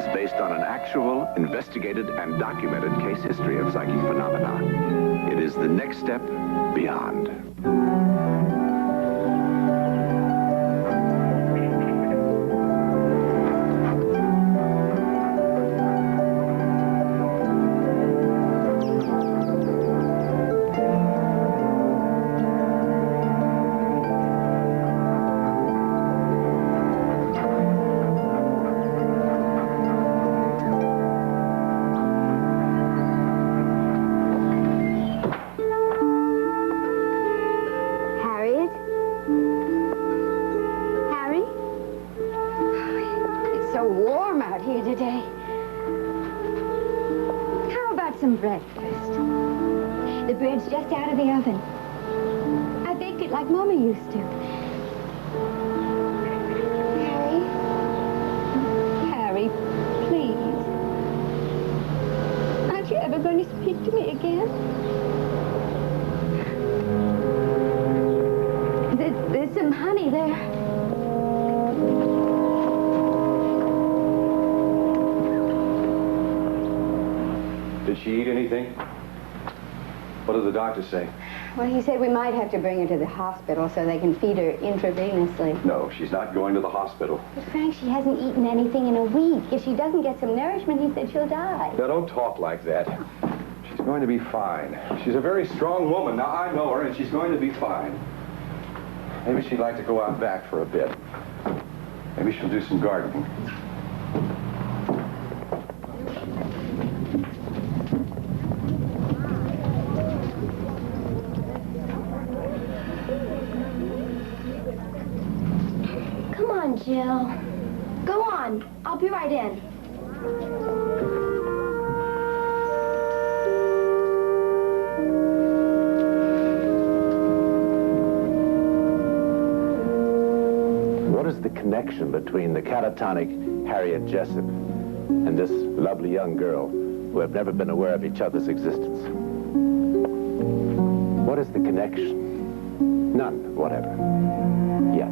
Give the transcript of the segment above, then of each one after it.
is based on an actual, investigated, and documented case history of psychic phenomena. It is the next step beyond. Today. How about some breakfast? The bread's just out of the oven. I baked it like Mama used to. Harry? Harry, please. Aren't you ever going to speak to me again? There's some honey there. Did she eat anything? What did the doctor say? Well, he said we might have to bring her to the hospital so they can feed her intravenously. No, she's not going to the hospital. But Frank, she hasn't eaten anything in a week. If she doesn't get some nourishment, he said she'll die. Now, don't talk like that. She's going to be fine. She's a very strong woman. Now, I know her, and she's going to be fine. Maybe she'd like to go out back for a bit. Maybe she'll do some gardening. Jill. Go on. I'll be right in. What is the connection between the catatonic Harriet Jessup and this lovely young girl who have never been aware of each other's existence? What is the connection? None, whatever. Yet.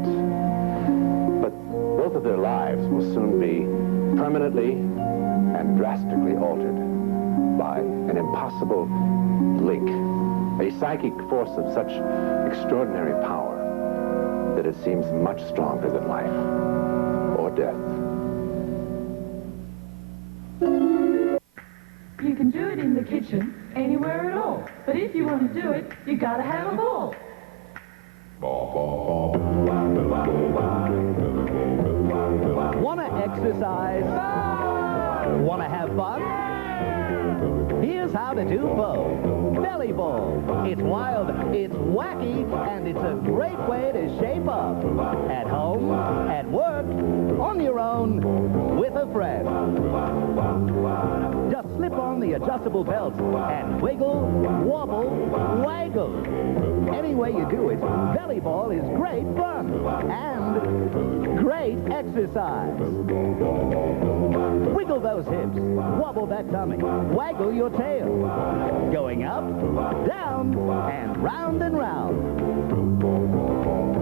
Both of their lives will soon be permanently and drastically altered by an impossible link, a psychic force of such extraordinary power that it seems much stronger than life or death. You can do it in the kitchen, anywhere at all. But if you want to do it, you gotta have a ball. Wanna exercise? Wanna have fun? Here's how to do both. Belly bowl. It's wild, it's wacky, and it's a great way to shape up. At home, at work, on your own, with a friend. Just slip on the adjustable belt and wiggle, wobble, waggle. Any way you do it, belly ball is great fun and great exercise. Wiggle those hips, wobble that tummy, waggle your tail. Going up, down, and round and round.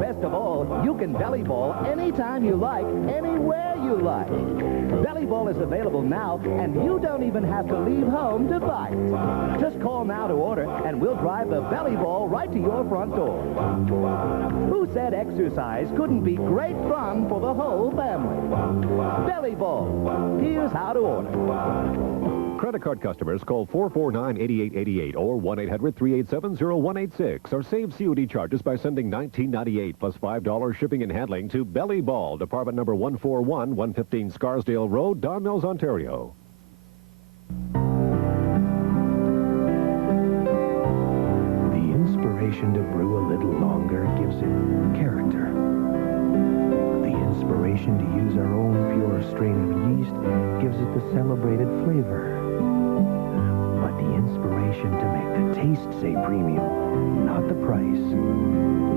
Best of all, you can belly ball anytime you like, anywhere you like. Belly ball is available now, and you don't even have to leave home to buy it. Just call now to order, and we'll drive the belly ball right to your front door. Who said exercise couldn't be great fun for the whole family? Belly ball. Here's how to order. Credit card customers call 449-8888 or 1-800-387-0186 or save COD charges by sending $19.98 plus $5 shipping and handling to Belly Ball, Department number 141, 115 Scarsdale Road, Don Mills, Ontario. The inspiration to brew a little longer gives it character. The inspiration to use our own pure strain of yeast gives it the celebrated flavor. But the inspiration to make the taste say premium, not the price,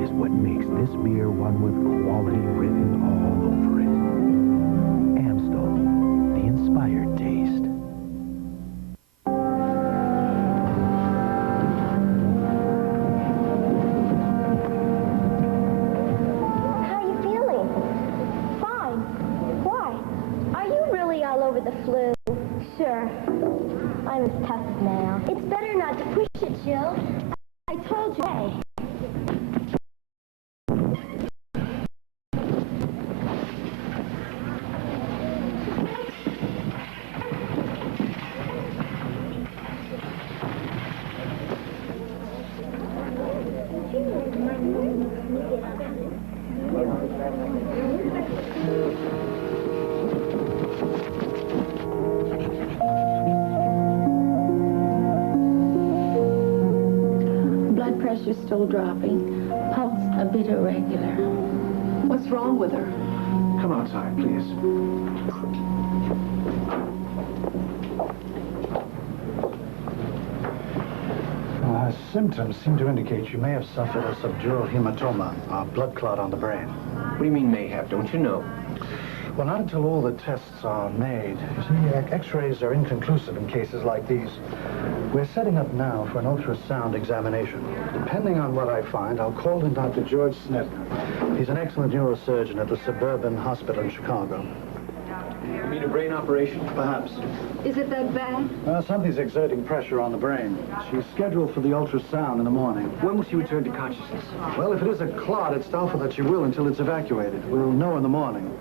is what makes this beer one with quality written all over it. Amstel, the inspired taste. How are you feeling? Fine. Why? Are you really all over the flu. Sure. I'm as tough as nails. It's better not to push it, Jill. I told you. Hey. Blood pressure's still dropping. Pulse a bit irregular. What's wrong with her? Come outside, please. Symptoms seem to indicate you may have suffered a subdural hematoma, a blood clot on the brain. What do you mean may have? Don't you know? Well, not until all the tests are made. You see, X-rays are inconclusive in cases like these. We're setting up now for an ultrasound examination. Depending on what I find, I'll call in Dr. George Sneddon. He's an excellent neurosurgeon at the Suburban Hospital in Chicago. You mean a brain operation? Perhaps. Is it that bad? Something's exerting pressure on the brain. She's scheduled for the ultrasound in the morning. When will she return to consciousness? Well, if it is a clot, it's doubtful that she will until it's evacuated. We'll know in the morning.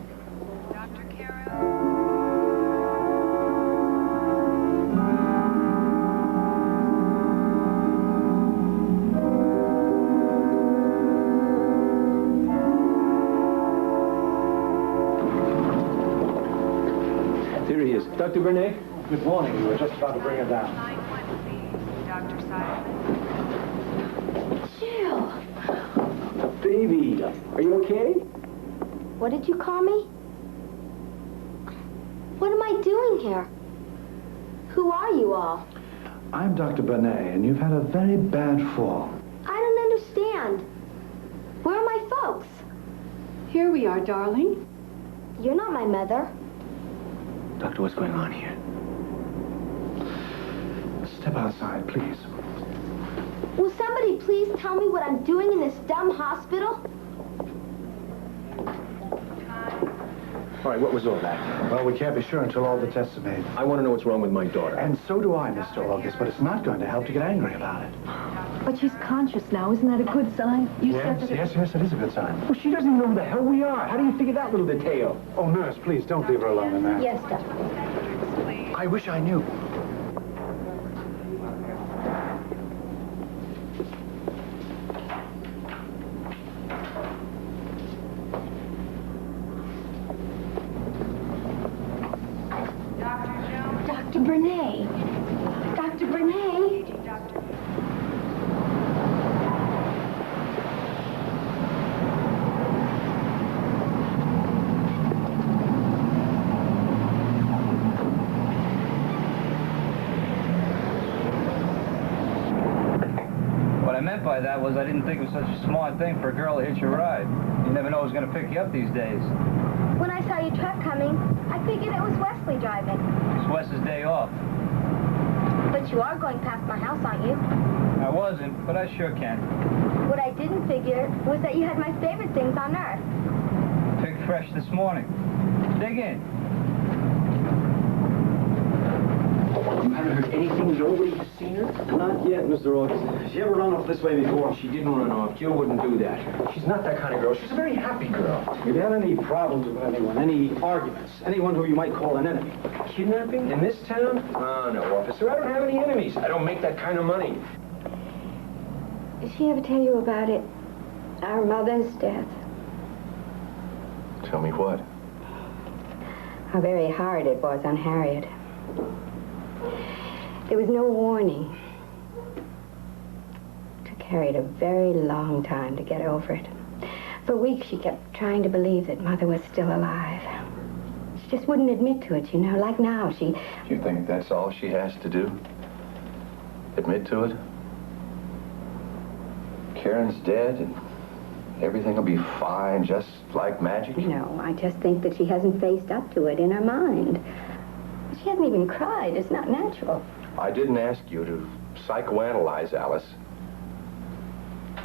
Here he is. Dr. Bernay? Good morning. We were just about to bring her down. Jill! Baby, are you okay? What did you call me? What am I doing here? Who are you all? I'm Dr. Bernay, and you've had a very bad fall. I don't understand. Where are my folks? Here we are, darling. You're not my mother. Doctor, what's going on here? Step outside, please. Will somebody please tell me what I'm doing in this dumb hospital? All right, what was all that? Well, we can't be sure until all the tests are made. I want to know what's wrong with my daughter. And so do I, Mr. August, but it's not going to help to get angry about it. But she's conscious now. Isn't that a good sign? You said that... Yes, it is a good sign. Well, she doesn't even know who the hell we are. How do you figure that little detail? Oh, nurse, please, don't leave her alone in there. Yes, Doctor. I wish I knew. Dr. Bernay. Dr. Bernay. What I meant by that was I didn't think it was such a smart thing for a girl to hitch a ride. You never know who's going to pick you up these days. When I saw your truck coming, I figured it was Wesley driving. It's Wes's day off. But you are going past my house, aren't you? I wasn't, but I sure can. What I didn't figure was that you had my favorite things on earth. Picked fresh this morning. Dig in. You haven't heard anything? Nobody's seen her? Not yet, Mr. August. She ever run off this way before? She didn't run off. Jill wouldn't do that. She's not that kind of girl. She's a very happy girl. If you have any problems with anyone, any arguments, anyone who you might call an enemy. Kidnapping? In this town? Oh, no, officer. I don't have any enemies. I don't make that kind of money. Did she ever tell you about it? Our mother's death. Tell me what? How very hard it was on Harriet. There was no warning. It took Harriet a very long time to get over it. For weeks, she kept trying to believe that Mother was still alive. She just wouldn't admit to it, you know. Like now, she... You think that's all she has to do? Admit to it? Karen's dead and everything will be fine, just like magic? No, I just think that she hasn't faced up to it in her mind. She hasn't even cried. It's not natural. I didn't ask you to psychoanalyze Alice.